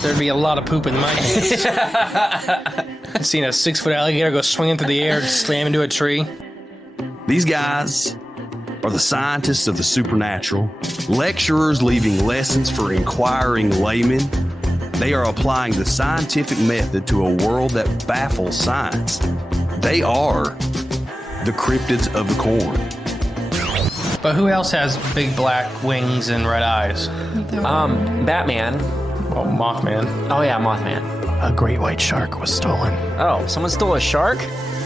There'd be a lot of poop in my hands. I've seen a 6-foot alligator go swinging through the air and slam into a tree. These guys are the scientists of the supernatural, lecturers leaving lessons for inquiring laymen. They are applying the scientific method to a world that baffles science. They are the cryptids of the corn. But who else has big black wings and red eyes? Batman. Oh, Mothman. Oh yeah, Mothman. A great white shark was stolen. Oh, someone stole a shark?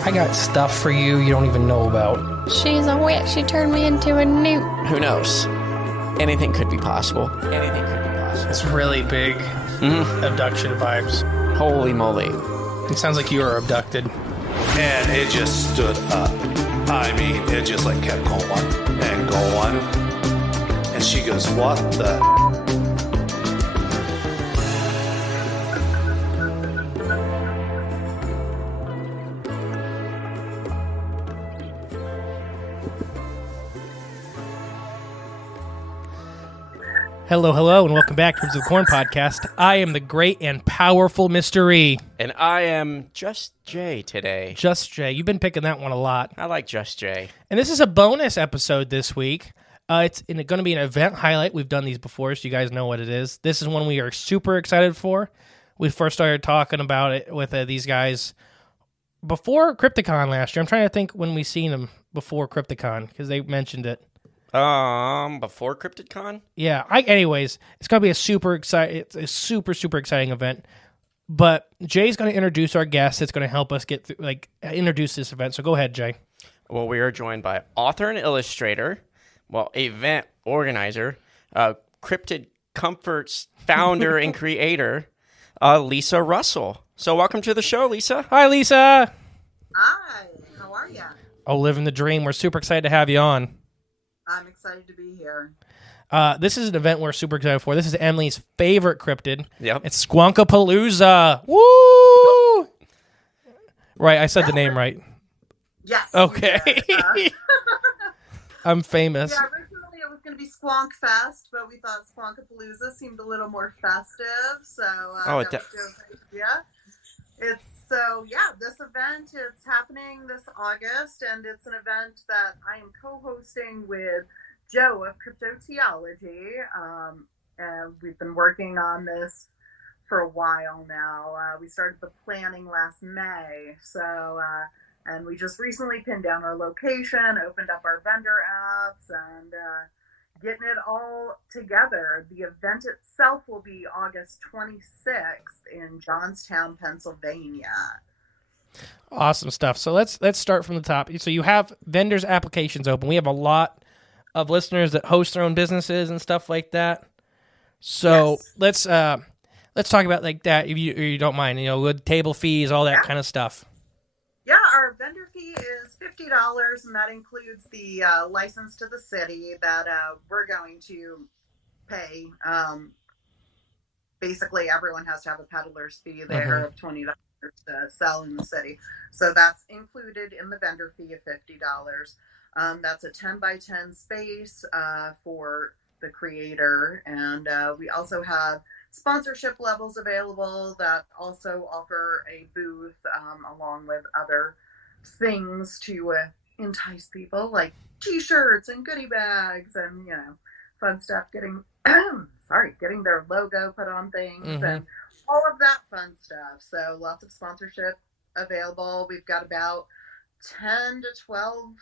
I got stuff for you don't even know about. She's a witch. She turned me into a newt. Who knows? Anything could be possible. Anything could be possible. It's really big abduction vibes. Holy moly. It sounds like you were abducted. And it just stood up. I mean, it just like kept going and going. And she goes, what the? Hello, and welcome back to the Corn Podcast. I am the great and powerful Mr. E. And I am Just Jay today. Just Jay. You've been picking that one a lot. I like Just Jay. And this is a bonus episode this week. It's going to be an event highlight. We've done these before, so you guys know what it is. This is one we are super excited for. We first started talking about it with these guys before Crypticon last year. I'm trying to think when we seen them before Crypticon, because they mentioned it. Before CryptidCon? Yeah. Anyways, it's gonna be a super exciting event. But Jay's gonna introduce our guest. It's gonna help us get through, introduce this event. So go ahead, Jay. Well, we are joined by author and illustrator, event organizer, Cryptid Comforts founder and creator, Lisa Russell. So welcome to the show, Lisa. Hi, Lisa. Hi, how are you? Oh, living the dream. We're super excited to have you on. I'm excited to be here. This is an event we're super excited for. This is Emily's favorite cryptid. Yep. It's SQUONKAPALOOZA. Woo! Right, I said the name right. Yes. Okay. you did. I'm famous. Yeah, originally it was going to be Squonk Fest, but we thought SQUONKAPALOOZA seemed a little more festive, so this event, it's happening this August, and it's an event that I am co-hosting with Joe of Cryptoteology, and we've been working on this for a while now. We started the planning last May, and we just recently pinned down our location, opened up our vendor apps, and getting it all together. The event itself will be August 26th in Johnstown, Pennsylvania. Awesome stuff. So let's start from the top. So you have vendors' applications open. We have a lot of listeners that host their own businesses and stuff like that. So let's talk about like that if you don't mind. With table fees, all that kind of stuff. Yeah, our vendor fee is $50, and that includes the license to the city that we're going to pay. Basically, everyone has to have a peddler's fee there of $20 to sell in the city. So that's included in the vendor fee of $50. That's a 10 by 10 space for the creator. And we also have sponsorship levels available that also offer a booth along with other things to entice people, like t-shirts and goodie bags and fun stuff, getting their logo put on things and all of that fun stuff. So lots of sponsorship available. We've got about 10 to 12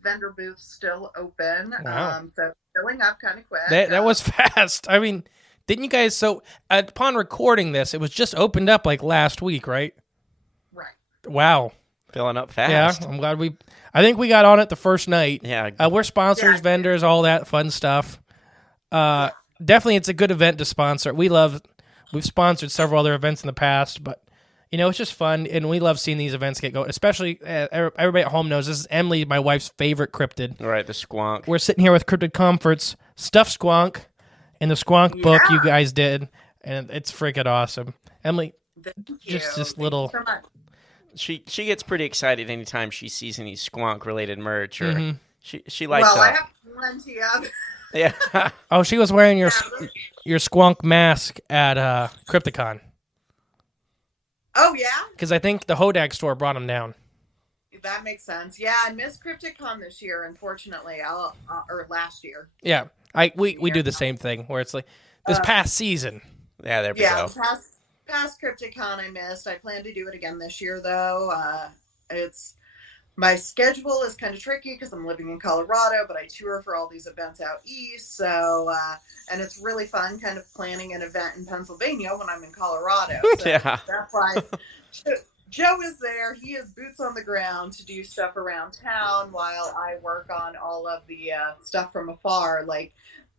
vendor booths still open. Wow. So filling up kind of quick. That was fast. I mean, didn't you guys, so upon recording this, it was just opened up like last week, right? Right. Wow. Filling up fast. Yeah, I'm glad I think we got on it the first night. Yeah. We're sponsors, vendors, all that fun stuff. Definitely it's a good event to sponsor. We've sponsored several other events in the past, but it's just fun, and we love seeing these events get going, especially everybody at home knows this is Emily, my wife's favorite cryptid. Right, the squonk. We're sitting here with Cryptid Comforts, Stuffed Squonk, and the Squonk book you guys did, and it's freaking awesome. Emily, just this little... Thank you so much. She gets pretty excited anytime she sees any squonk related merch, or she likes. Well, I have plenty of. Yeah. Oh, she was wearing your squonk mask at Crypticon. Oh yeah, Because I think the Hodag store brought them down. that makes sense. Yeah, I missed Crypticon this year, unfortunately. Or last year. Yeah, we do the same thing where it's like this past season. Yeah, there we Yeah, go. past Crypticon I missed. I plan to do it again this year though. It's my schedule is kind of tricky because I'm living in Colorado, but I tour for all these events out east. So and it's really fun kind of planning an event in Pennsylvania when I'm in Colorado. So Yeah. that's why Joe is there. He has boots on the ground to do stuff around town while I work on all of the stuff from afar, like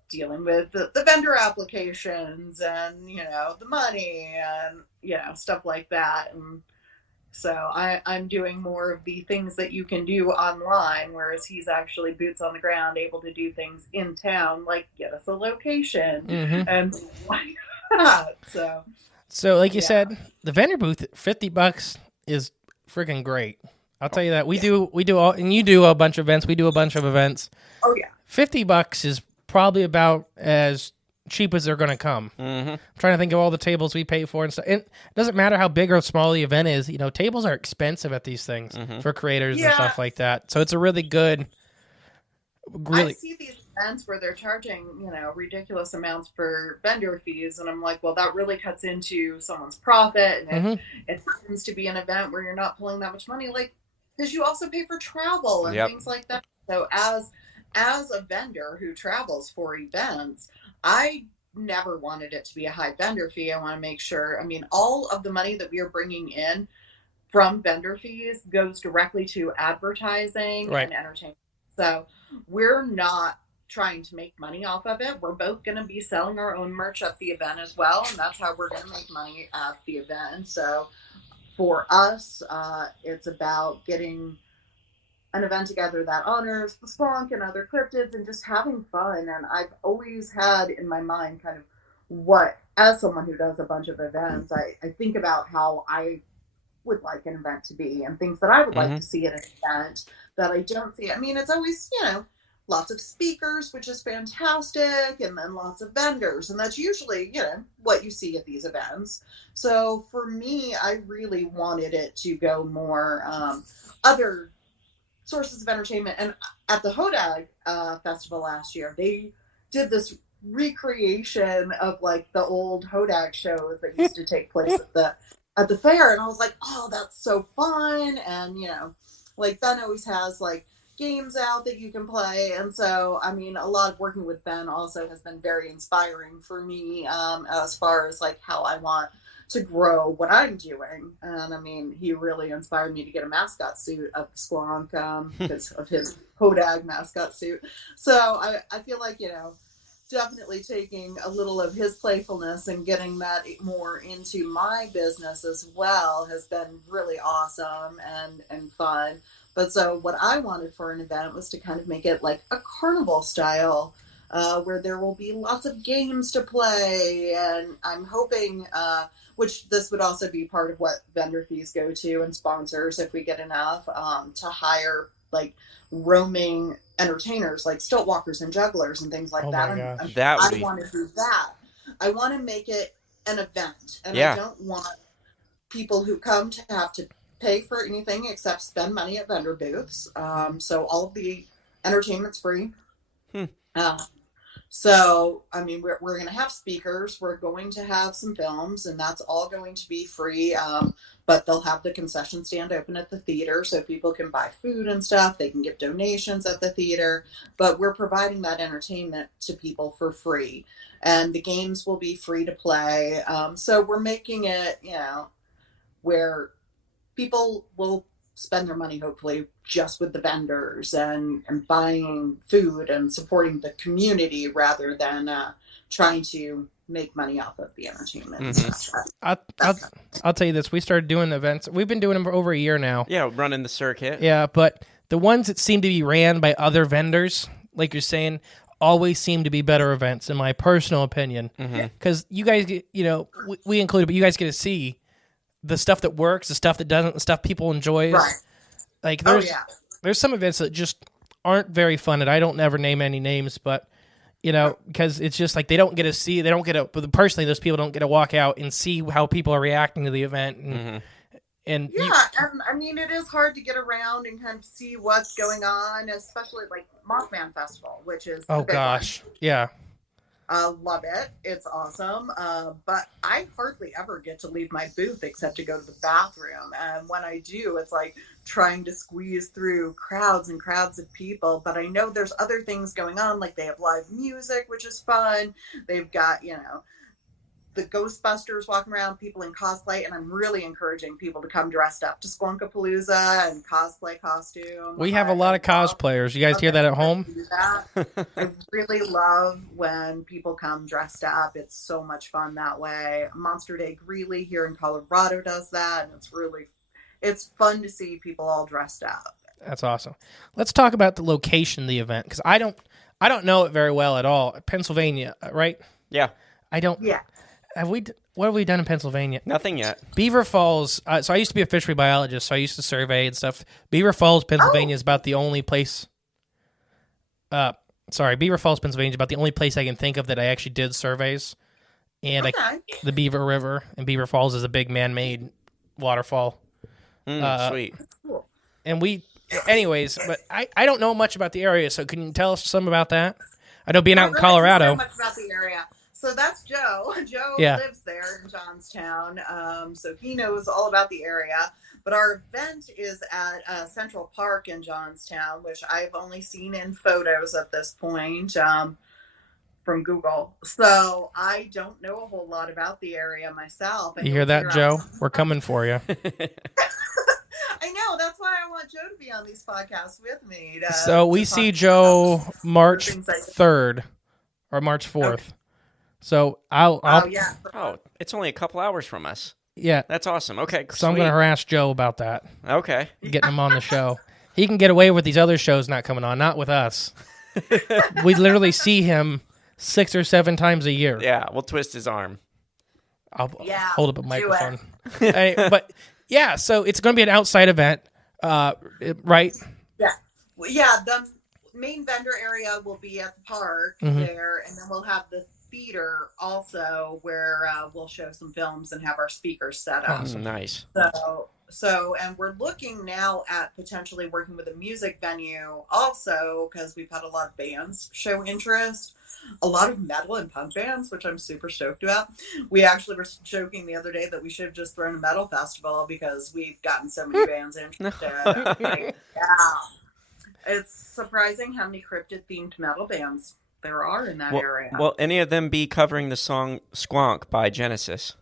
dealing with the vendor applications and, the money and, stuff like that. And so I'm doing more of the things that you can do online, whereas he's actually boots on the ground, able to do things in town, like get us a location and like that. So like you said, the vendor booth, $50 is freaking great. I'll tell you that. We do all, and you do a bunch of events. We do a bunch of events. Oh yeah, $50 is probably about as cheap as they're going to come. I'm trying to think of all the tables we pay for and stuff. And it doesn't matter how big or small the event is. Tables are expensive at these things for creators and stuff like that. So it's a really good. I see these events where they're charging, ridiculous amounts for vendor fees, and I'm like, well, that really cuts into someone's profit, and it happens to be an event where you're not pulling that much money, like, because you also pay for travel and things like that. So as a vendor who travels for events, I never wanted it to be a high vendor fee. I want to make sure, all of the money that we are bringing in from vendor fees goes directly to advertising and entertainment. So we're not trying to make money off of it. We're both going to be selling our own merch at the event as well, and that's how we're going to make money at the event. So for us, it's about getting an event together that honors the Squonk and other cryptids and just having fun. And I've always had in my mind kind of what, as someone who does a bunch of events, I think about how I would like an event to be and things that I would like to see at an event that I don't see. It's always, lots of speakers, which is fantastic, and then lots of vendors. And that's usually, what you see at these events. So for me, I really wanted it to go more other sources of entertainment. And at the Hodag festival last year, they did this recreation of like the old Hodag shows that used to take place at the fair. And I was like, oh, that's so fun. And, like Ben always has like games out that you can play. And so, a lot of working with Ben also has been very inspiring for me as far as like how I want to grow what I'm doing. And he really inspired me to get a mascot suit of the Squonk because of his Hodag mascot suit. So I feel like, definitely taking a little of his playfulness and getting that more into my business as well has been really awesome and fun. But so what I wanted for an event was to kind of make it like a carnival style where there will be lots of games to play. And I'm hoping, which this would also be part of what vendor fees go to and sponsors if we get enough, to hire like roaming entertainers like stilt walkers and jugglers and things like that. I want to do that. I want to make it an event, and I don't want people who come to have to pay for anything except spend money at vendor booths. So all of the entertainment's free. So, we're going to have speakers. We're going to have some films, and that's all going to be free. But they'll have the concession stand open at the theater so people can buy food and stuff. They can give donations at the theater. But we're providing that entertainment to people for free. And the games will be free to play. So we're making it, where people will spend their money hopefully just with the vendors and buying food and supporting the community rather than trying to make money off of the entertainment. I'll tell you this. We started doing events. We've been doing them for over a year now. Yeah, running the circuit. Yeah, but the ones that seem to be ran by other vendors, like you're saying, always seem to be better events, in my personal opinion. Because you guys get, we include it, but you guys get to see the stuff that works, the stuff that doesn't, the stuff people enjoy. Right. Like there's some events that just aren't very fun, and I don't ever name any names, but because it's just like they don't get to personally, those people don't get to walk out and see how people are reacting to the event. And and I mean, it is hard to get around and kind of see what's going on, especially like Mothman Festival, which is oh gosh, yeah. Love it. It's awesome. But I hardly ever get to leave my booth except to go to the bathroom. And when I do, it's like trying to squeeze through crowds and crowds of people. But I know there's other things going on. Like they have live music, which is fun. They've got, the Ghostbusters walking around, people in cosplay. And I'm really encouraging people to come dressed up to SQUONKAPALOOZA and cosplay costume. We have a lot of cosplayers. You guys hear that at home? I really love when people come dressed up. It's so much fun that way. Monster Day Greeley here in Colorado does that, and it's fun to see people all dressed up. That's awesome. Let's talk about the location of the event, because I don't know it very well at all. Pennsylvania, right? Yeah. I don't. Yeah. What have we done in Pennsylvania? Nothing yet. Beaver Falls. So I used to be a fishery biologist, so I used to survey and stuff. Beaver Falls, Pennsylvania is about the only place. Beaver Falls, Pennsylvania is about the only place I can think of that I actually did surveys. And the Beaver River and Beaver Falls is a big man-made waterfall. Sweet. Cool. And anyways, but I don't know much about the area, so can you tell us some about that? I know being out in Colorado. I don't know much about the area. So that's Joe. Joe lives there in Johnstown, so he knows all about the area. But our event is at Central Park in Johnstown, which I've only seen in photos at this point from Google. So I don't know a whole lot about the area myself. You hear that, Joe? We're coming for you. I know. That's why I want Joe to be on these podcasts with me. So we see Joe March 3rd or March 4th. Okay. So It's only a couple hours from us. Yeah. That's awesome. Okay. So I'm going to harass Joe about that. Okay. Getting him on the show. He can get away with these other shows not coming on, not with us. We literally see him 6 or 7 times a year. Yeah, we'll twist his arm. I'll hold up a microphone. But yeah, so it's going to be an outside event, right? Yeah. Yeah, the main vendor area will be at the park there, and then we'll have the theater also where we'll show some films and have our speakers set up. Awesome. Nice. So, and we're looking now at potentially working with a music venue also, because we've had a lot of bands show interest, a lot of metal and punk bands, which I'm super stoked about. We actually were joking the other day that we should have just thrown a metal festival because we've gotten so many bands interested. Yeah. It's surprising how many cryptid themed metal bands there are in that area. Will any of them be covering the song Squonk by Genesis?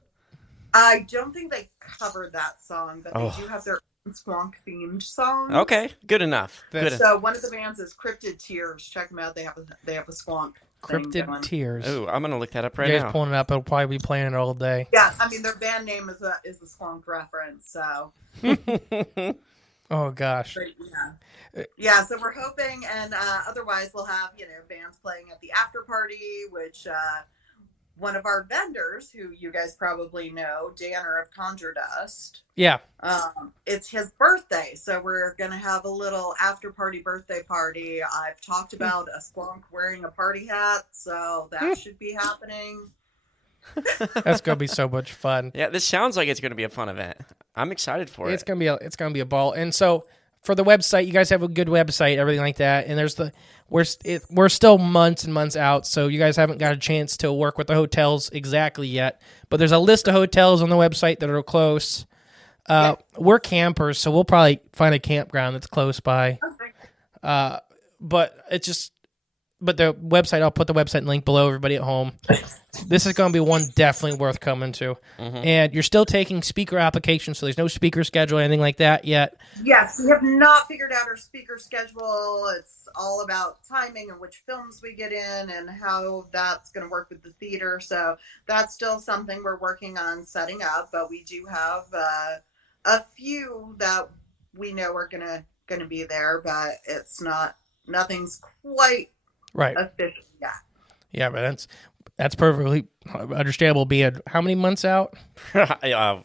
I don't think they covered that song, but they do have their own Squonk themed song. Okay, good enough. So one of the bands is Cryptid Tears. Check them out. They have a Squonk. Cryptid Tears. Oh, I'm gonna look that up right now. You guys pulling it up? It'll probably be playing it all day. Yeah, I mean their band name is the Squonk reference. So. Oh gosh. But, yeah. So we're hoping, and otherwise we'll have bands playing at the after party, which one of our vendors, who you guys probably know, Danner of Conjure Dust. Yeah. It's his birthday, so we're gonna have a little after party birthday party. I've talked about a Squonk wearing a party hat, so that should be happening. That's gonna be so much fun. Yeah, this sounds like it's gonna be a fun event. I'm excited for it. It's gonna be a ball. And so for the website, you guys have a good website, everything like that. And there's we're still months and months out, so you guys haven't got a chance to work with the hotels exactly yet. But there's a list of hotels on the website that are close. We're campers, so we'll probably find a campground that's close by. Okay. But the website, I'll put the website link below, everybody at home. This is going to be one definitely worth coming to. Mm-hmm. And you're still taking speaker applications, so there's no speaker schedule or anything like that yet. Yes, we have not figured out our speaker schedule. It's all about timing and which films we get in and how that's going to work with the theater. So that's still something we're working on setting up. But we do have a few that we know are going to be there, but nothing's quite right official yet. Yeah, but that's perfectly understandable. Being how many months out?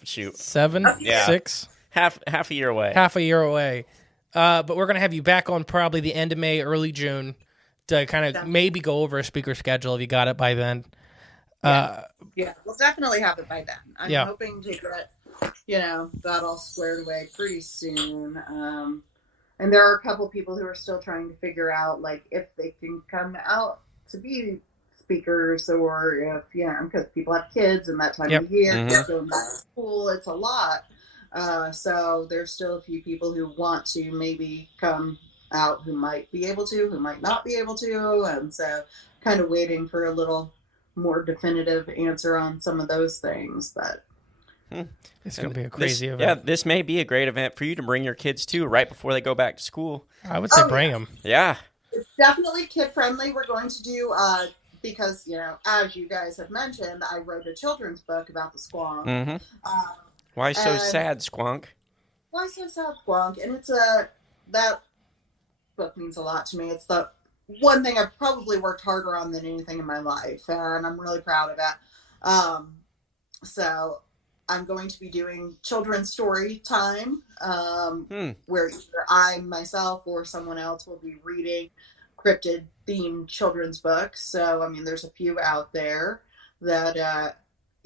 Shoot, 7, 6, half a year away. But we're gonna have you back on probably the end of May, early June, to kind of maybe go over a speaker schedule if you got it by then. Yeah, we'll definitely have it by then. I'm hoping to get, that all squared away pretty soon. And there are a couple people who are still trying to figure out, like, if they can come out to be speakers, or if, because people have kids and that time of year, going back to school, it's a lot. So there's still a few people who want to maybe come out who might be able to, who might not be able to. And so kind of waiting for a little more definitive answer on some of those things. But it's going to be a crazy event. Yeah, this may be a great event for you to bring your kids to right before they go back to school. I would say bring them. Yeah. It's definitely kid-friendly. We're going to do, because, as you guys have mentioned, I wrote a children's book about the squonk. Mm-hmm. Why so sad, Squonk? Why so sad, Squonk? And that book means a lot to me. It's the one thing I've probably worked harder on than anything in my life, and I'm really proud of that. So I'm going to be doing children's story time, where either I myself or someone else will be reading cryptid themed children's books. So, I mean, there's a few out there that,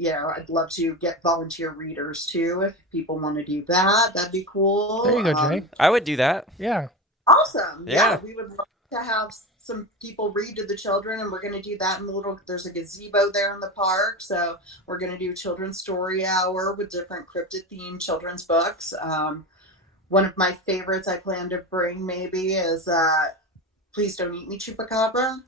I'd love to get volunteer readers too. If people want to do that, that'd be cool. There you go, Jay. I would do that. Yeah. Awesome. Yeah. We would love to have some people read to the children, and we're going to do that in there's a gazebo there in the park. So we're going to do children's story hour with different cryptid themed children's books. One of my favorites I plan to bring maybe is, Please Don't Eat Me, Chupacabra.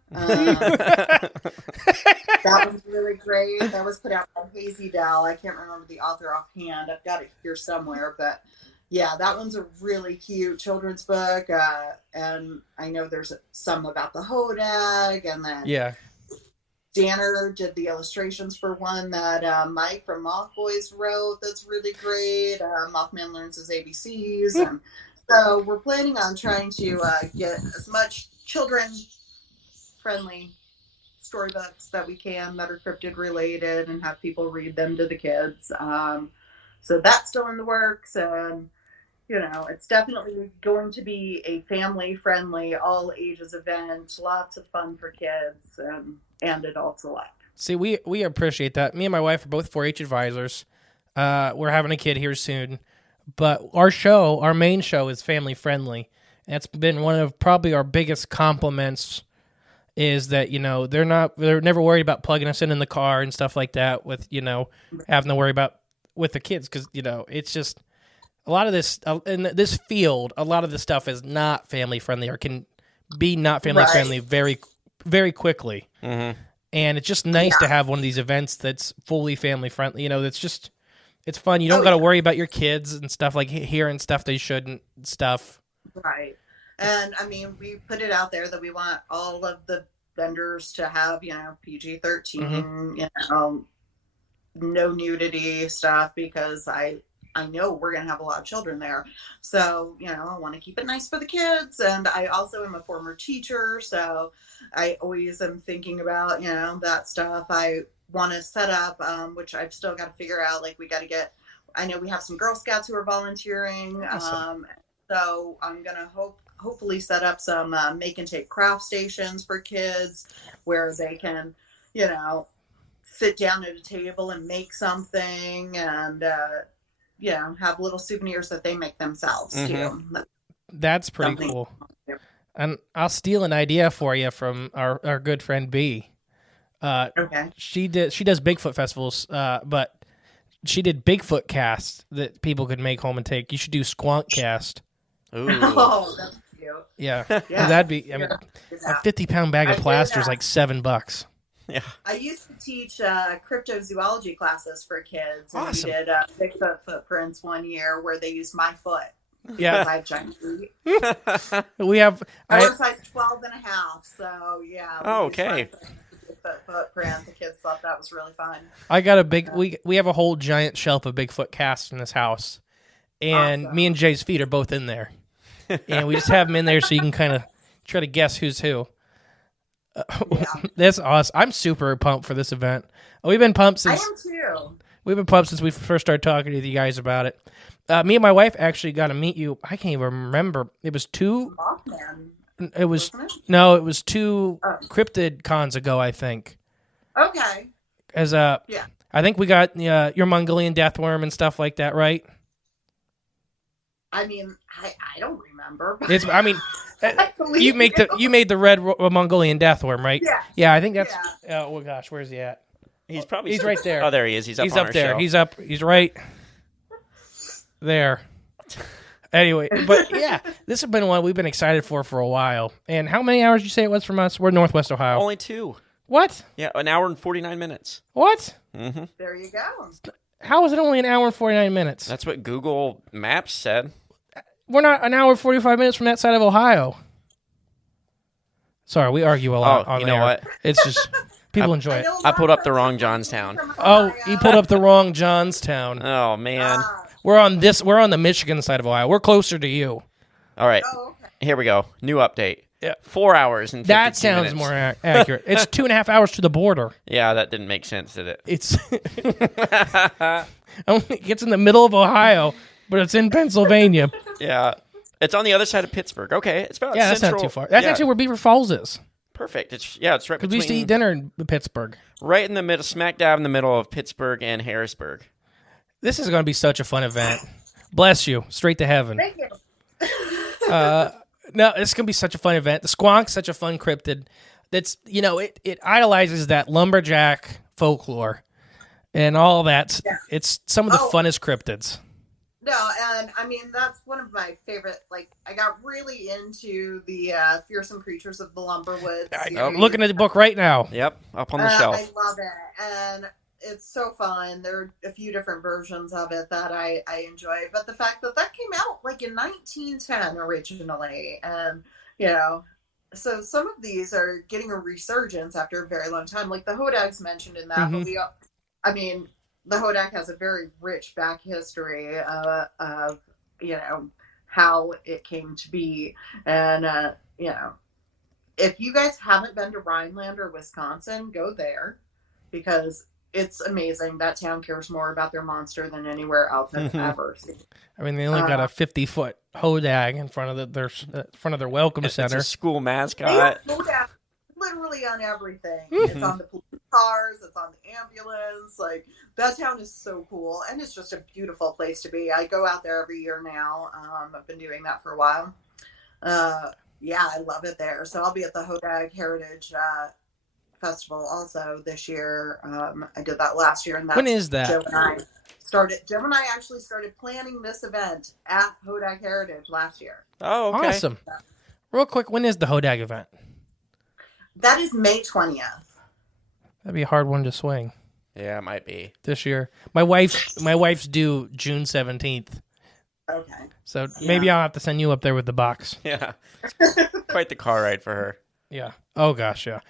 That one's really great. That was put out by Hazy Dell. I can't remember the author offhand. I've got it here somewhere, but yeah, that one's a really cute children's book. And I know there's some about the Hodag, and then Danner did the illustrations for one that Mike from Moth Boys wrote. That's really great. Mothman Learns His ABCs. And so we're planning on trying to get as much children-friendly storybooks that we can that are cryptid related, and have people read them to the kids. So that's still in the works, and it's definitely going to be a family-friendly, all-ages event. Lots of fun for kids and adults alike. See, we appreciate that. Me and my wife are both 4-H advisors. We're having a kid here soon, but our main show is family-friendly. That's been one of probably our biggest compliments, is that, they're never worried about plugging us in the car and stuff like that with, having to worry about with the kids. Cause it's just a lot of this in this field, a lot of this stuff is not family friendly, or can be not family friendly very, very quickly. Mm-hmm. And it's just nice to have one of these events that's fully family friendly. It's fun. You don't got to worry about your kids and stuff, like hearing stuff they shouldn't stuff. Right. And I mean, we put it out there that we want all of the vendors to have, PG-13, no nudity stuff, because I know we're going to have a lot of children there. So, I want to keep it nice for the kids. And I also am a former teacher, so I always am thinking about, that stuff. I want to set up, which I've still got to figure out, like, I know we have some Girl Scouts who are volunteering. Awesome. So I'm going to hopefully set up some make and take craft stations for kids where they can, sit down at a table and make something, and, have little souvenirs that they make themselves too. That's pretty cool. And I'll steal an idea for you from our good friend B. Okay. She does Bigfoot festivals, but she did Bigfoot casts that people could make home and take. You should do Squonk cast. Ooh. Oh, that's cute. Yeah. That'd be, a 50-pound bag of plaster is like $7. Yeah. I used to teach cryptozoology classes for kids. And awesome. We did Bigfoot footprints one year where they used my foot. Yeah. I have giant feet. We have. I was size 12 and a half, so yeah. Oh, okay. Bigfoot footprint. The kids thought that was really fun. I got a big. We have a whole giant shelf of Bigfoot casts in this house, and me and Jay's feet are both in there, and we just have them in there so you can kind of try to guess who's who. That's awesome. I'm super pumped for this event. We've been pumped since. I am too. We've been pumped since we first started talking to you guys about it. Me and my wife actually got to meet you. I can't even remember. It was two. Mothman. It was Wasn't it? no, it was 2 Oh. cryptid cons ago, I think. Okay. As Yeah. I think we got your Mongolian deathworm and stuff like that, right? I mean, I don't remember. It's. I mean, I believe you made the red Mongolian deathworm, right? Yeah. Yeah, I think that's. Yeah. Oh gosh, where's he at? He's right there. Oh, there he is. He's up He's on up our there. shelf. He's up. He's right there. Anyway, but yeah, this has been one we've been excited for a while. And how many hours did you say it was from us? We're Northwest Ohio. Only 2. What? Yeah, an hour and 49 minutes. What? There you go. How is it only an hour and 49 minutes? That's what Google Maps said. We're not an hour and 45 minutes from that side of Ohio. Sorry, we argue a lot on you know there. what? It's just people enjoy it. I pulled up the wrong Johnstown. Oh, he pulled up the wrong Johnstown. Oh, man. We're on the Michigan side of Ohio. We're closer to you. All right. Oh, okay. Here we go. New update. Yeah. 4 hours and 52 That sounds minutes. more accurate. It's 2.5 hours to the border. Yeah, that didn't make sense, did it? It's it's in the middle of Ohio, but it's in Pennsylvania. Yeah. It's on the other side of Pittsburgh. Okay. It's about Yeah, that's central. not too far. That's yeah, actually where Beaver Falls is. perfect. It's right Because between we used to eat dinner in Pittsburgh. right in the middle, smack dab in the middle of Pittsburgh and Harrisburg. This is going to be such a fun event. Bless you. Straight to heaven. Thank you. No, it's going to be such a fun event. The Squonk's such a fun cryptid. That's, it idolizes that lumberjack folklore and all that. Yeah. It's some of the funnest cryptids. No, and I mean, that's one of my favorite, I got really into the Fearsome Creatures of the Lumberwoods I'm series. looking at the book right now. Yep, up on the shelf. I love it, and it's so fun. There are a few different versions of it that I enjoy, but the fact that came out in 1910 originally, and so some of these are getting a resurgence after a very long time. Like the Hodag's mentioned in that, but the Hodag has a very rich back history of how it came to be, and if you guys haven't been to Rhineland or Wisconsin, go there because it's amazing. That town cares more about their monster than anywhere else I've ever seen. I mean, they only got a 50-foot Hodag in front of their welcome center. It's a school They mascot. have Hodag literally on everything. It's on the police cars. It's on the ambulance. That town is so cool, and it's just a beautiful place to be. I go out there every year now. I've been doing that for a while. Yeah, I love it there. So I'll be at the Hodag Heritage Festival also this year. I did that last year, and that's When is that? Joe and I actually started planning this event at Hodag Heritage last year. Oh, okay. Awesome. Real quick, when is the Hodag event? That is May 20th. That'd be a hard one to swing Yeah, it might be. this year. My wife's due June 17th. Okay. So maybe I'll have to send you up there with the box. Yeah. Quite the car ride for her. Yeah. Oh gosh, yeah.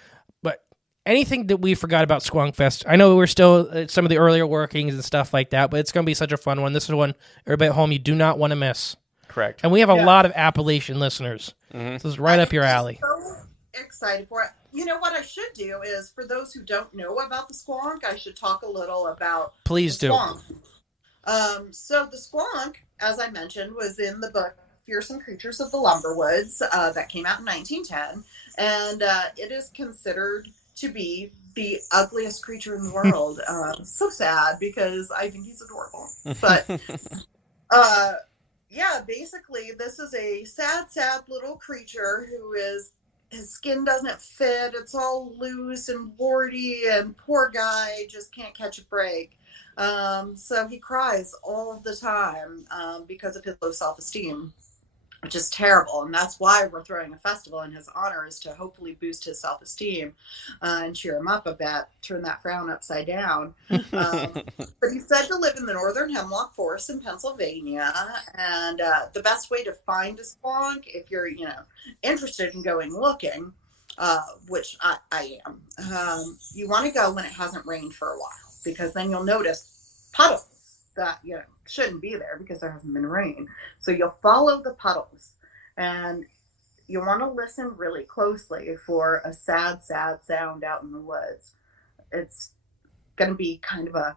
But anything that we forgot about Squonk Fest? I know we're still at some of the earlier workings and stuff like that, but it's going to be such a fun one. This is one everybody at home you do not want to miss. Correct. And we have a lot of Appalachian listeners. So it's right up your alley. So excited for it. You know what I should do is, for those who don't know about the Squonk, I should talk a little about Please the do. Squonk. So the Squonk, as I mentioned, was in the book Fearsome Creatures of the Lumberwoods that came out in 1910, and it is considered to be the ugliest creature in the world. So sad because I think he's adorable, but yeah, basically this is a sad little creature who is, his skin doesn't fit, it's all loose and warty, and poor guy just can't catch a break. So he cries all the time because of his low self-esteem, which is terrible. And that's why we're throwing a festival in his honor, is to hopefully boost his self-esteem and cheer him up a bit, turn that frown upside down. But he's said to live in the northern hemlock forest in Pennsylvania. And the best way to find a squonk, if you're, interested in going looking, which I am, you want to go when it hasn't rained for a while, because then you'll notice puddles that shouldn't be there because there hasn't been rain. So you'll follow the puddles, and you want to listen really closely for a sad sound out in the woods. It's going to be kind of a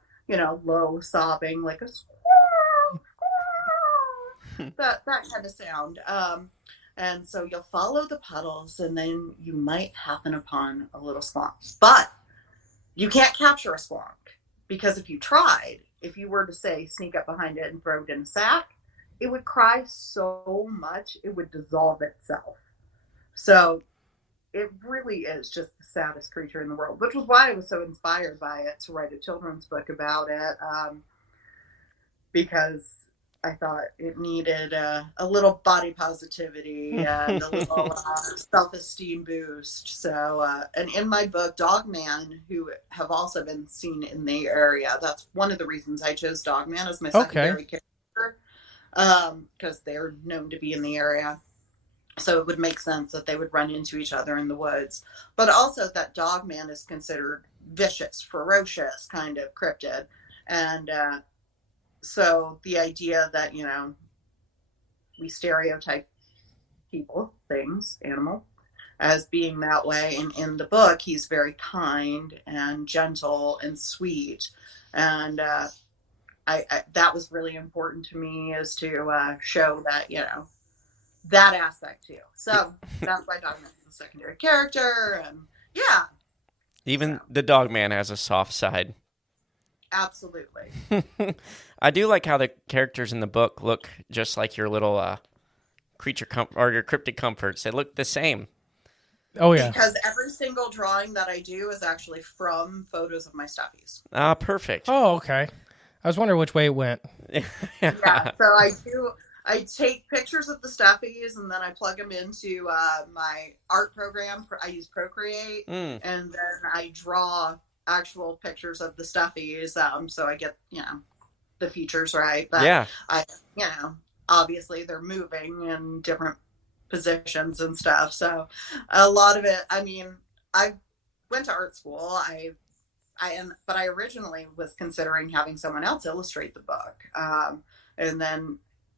low sobbing, like a squirrel, that kind of sound. And so you'll follow the puddles, and then you might happen upon a little squonk. But you can't capture a squonk, because if you tried, if you were to say sneak up behind it and throw it in a sack, it would cry so much it would dissolve itself. So it really is just the saddest creature in the world, which was why I was so inspired by it to write a children's book about it, because I thought it needed a little body positivity and a little self-esteem boost. So, and in my book, Dogman, who have also been seen in the area, that's one of the reasons I chose Dogman as my secondary character, because they're known to be in the area. So it would make sense that they would run into each other in the woods. But also that Dogman is considered vicious, ferocious kind of cryptid. And so the idea that, you know, we stereotype people, things, animals, as being that way. And in the book, he's very kind and gentle and sweet. And I that was really important to me, is to show that, you know, that aspect too. So that's why Dogman is a secondary character, and yeah. Even the dog man has a soft side. Absolutely. I do like how the characters in the book look just like your little creature or your cryptid comforts. They look the same. Oh yeah. Because every single drawing that I do is actually from photos of my stuffies. Ah, perfect. Oh, okay. I was wondering which way it went. Yeah. So I take pictures of the stuffies, and then I plug them into my art program. I use Procreate, and then I draw actual pictures of the stuffies. So I get, you know, the features right. But yeah. You know, obviously they're moving in different positions and stuff. So a lot of it, I mean, I went to art school. But I originally was considering having someone else illustrate the book. And then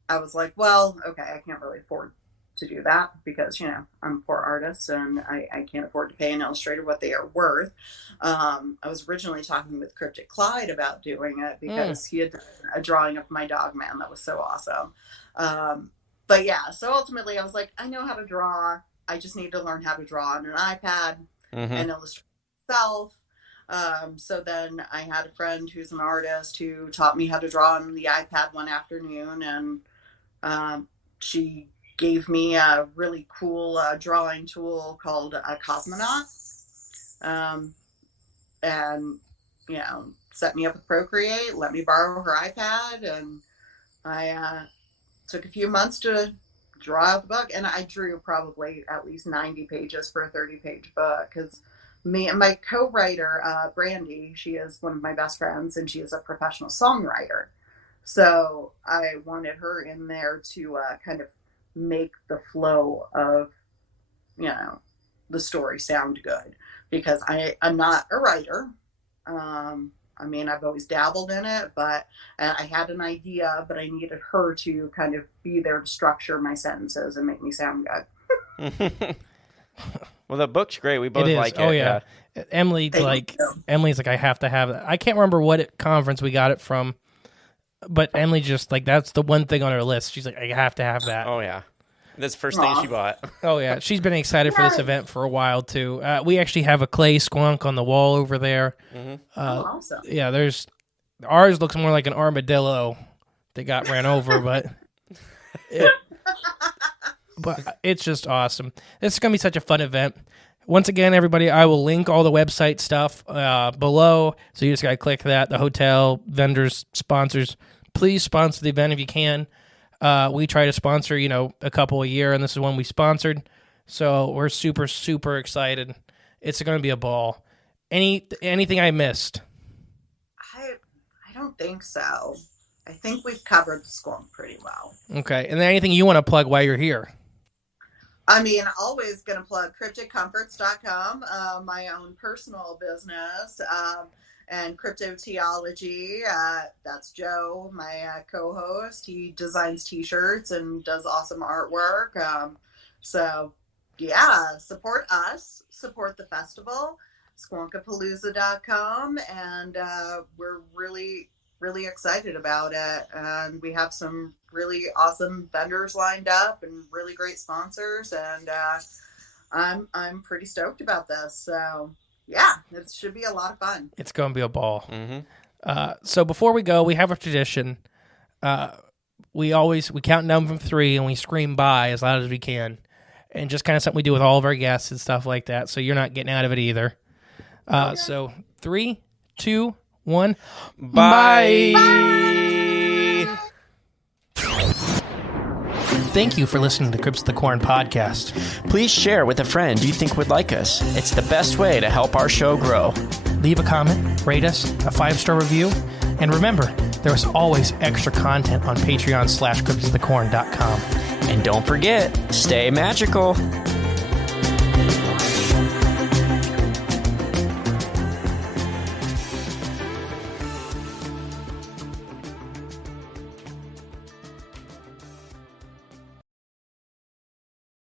I was like, well, okay, I can't really afford to do that, because, you know, I'm a poor artist, and I can't afford to pay an illustrator what they are worth. I was originally talking with Cryptic Clyde about doing it, because he had done a drawing of my dog man that was so awesome. But yeah, so ultimately I was like, I know how to draw. I just need to learn how to draw on an iPad and illustrate myself. So then I had a friend who's an artist who taught me how to draw on the iPad one afternoon, and she gave me a really cool drawing tool called a Cosmonaut, and, you know, set me up with Procreate, let me borrow her iPad, and I took a few months to draw out the book, and I drew probably at least 90 pages for a 30-page book, because me and my co-writer, Brandy, she is one of my best friends, and she is a professional songwriter. So I wanted her in there to kind of make the flow of, you know, the story sound good, because I'm not a writer. I mean, I've always dabbled in it, but I had an idea, but I needed her to kind of be there to structure my sentences and make me sound good. Well, the book's great. We both like it. Oh yeah. Emily's like, I have to have it. I can't remember what conference we got it from, but Emily just like, that's the one thing on her list. She's like, I have to have that. Oh yeah. That's the first thing she bought. Oh yeah. She's been excited for this event for a while too. We actually have a clay squonk on the wall over there. Awesome. Yeah, ours looks more like an armadillo that got ran over, but it's just awesome. This is going to be such a fun event. Once again, everybody, I will link all the website stuff below, so you just got to click that. The hotel, vendors, sponsors, please sponsor the event if you can. We try to sponsor, you know, a couple a year, and this is one we sponsored, so we're super, super excited. It's going to be a ball. Anything I missed? I don't think so. I think we've covered the squonk pretty well. Okay, and then anything you want to plug while you're here? I mean, always going to plug cryptidcomforts.com, my own personal business, and Cryptoteology. That's Joe, my co-host. He designs t-shirts and does awesome artwork. So, yeah, support us, support the festival, SQUONKAPALOOZA.com, and we're really really excited about it. And we have some really awesome vendors lined up and really great sponsors. And I'm pretty stoked about this. So yeah, it should be a lot of fun. It's going to be a ball. Mm-hmm. So before we go, we have a tradition. We count down from 3 and we scream bye as loud as we can. And just kind of something we do with all of our guests and stuff like that. So you're not getting out of it either. So 3, 2, 1. Bye. Bye. Thank you for listening to the Cryptids of the Corn podcast. Please share with a friend you think would like us. It's the best way to help our show grow. Leave a comment, rate us, a 5-star review, and remember, there is always extra content on Patreon/CryptidsOfTheCorn.com. And don't forget, stay magical.